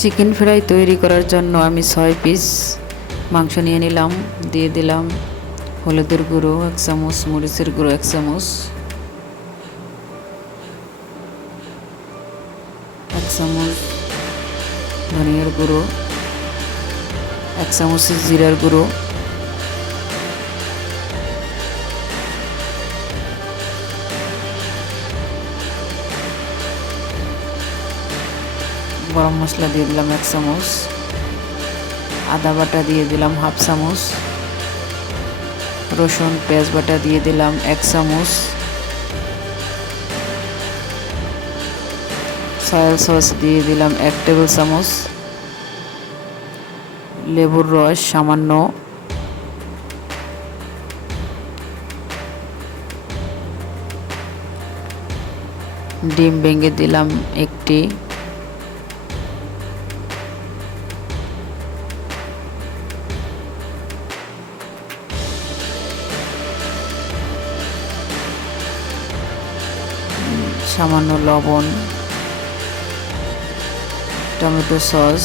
Chicken fry তৈরি করার জন্য আমি 6 পিস মাংস নিয়ে নিলাম। দিয়ে দিলাম হলুদের গুঁড়ো 1 চামচ, মরিচের গুঁড়ো 1 চামচ, 1 চামচ ধনিয়ার গুঁড়ো, 1 চামচ জিরার গুঁড়ো, গরম মশলা দিয়ে দিলাম 1 চামচ, আদা বাটা দিয়ে দিলাম 1/2 চামচ, রসুন পেঁয়াজ বাটা দিয়ে দিলাম 1 চামচ, সয়া সস দিয়ে দিলাম 1 টেবিল চামচ, লেবুর রস সামান্য, ডিম ভেঙে দিলাম একটি, সামান্য লবণ, টমেটো সস,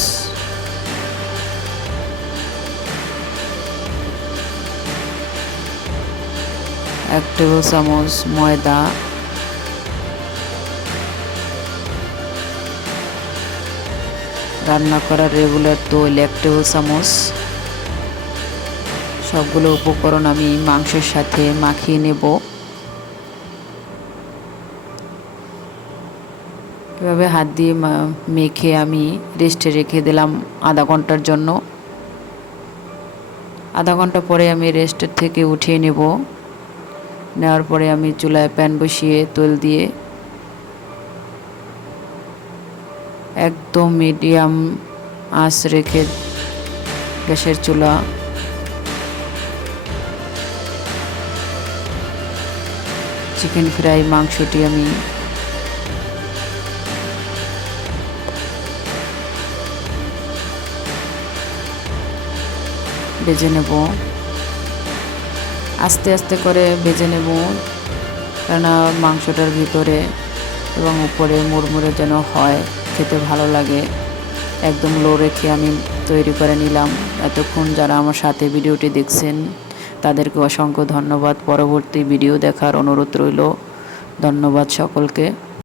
এক টেবিল চামচ ময়দা, রান্না করা রেগুলার তেল 1 টেবিল চামচ। সবগুলো উপকরণ আমি মাংসের সাথে মাখিয়ে নেব। এভাবে হাত দিয়ে মেখে আমি রেস্টে রেখে দিলাম আধা ঘন্টার জন্য। আধা ঘন্টা পরে আমি রেস্টের থেকে উঠিয়ে নেব। নেওয়ার পরে আমি চুলায় প্যান বসিয়ে তেল দিয়ে একদম মিডিয়াম আঁচ রেখে গ্যাসের চুলা চিকেন ফ্রাই মাংসটি আমি ভেজে নেব। আস্তে আস্তে করে ভেজে নেব, কেননা মাংসটার ভিতরে এবং উপরে মুড়মুড়ে যেন হয়, খেতে ভালো লাগে। একদম লো রেখে আমি তৈরি করে নিলাম। এতক্ষণ যারা আমার সাথে ভিডিওটি দেখছেন তাদেরকে অসংখ্য ধন্যবাদ। পরবর্তী ভিডিও দেখার অনুরোধ রইল। ধন্যবাদ সকলকে।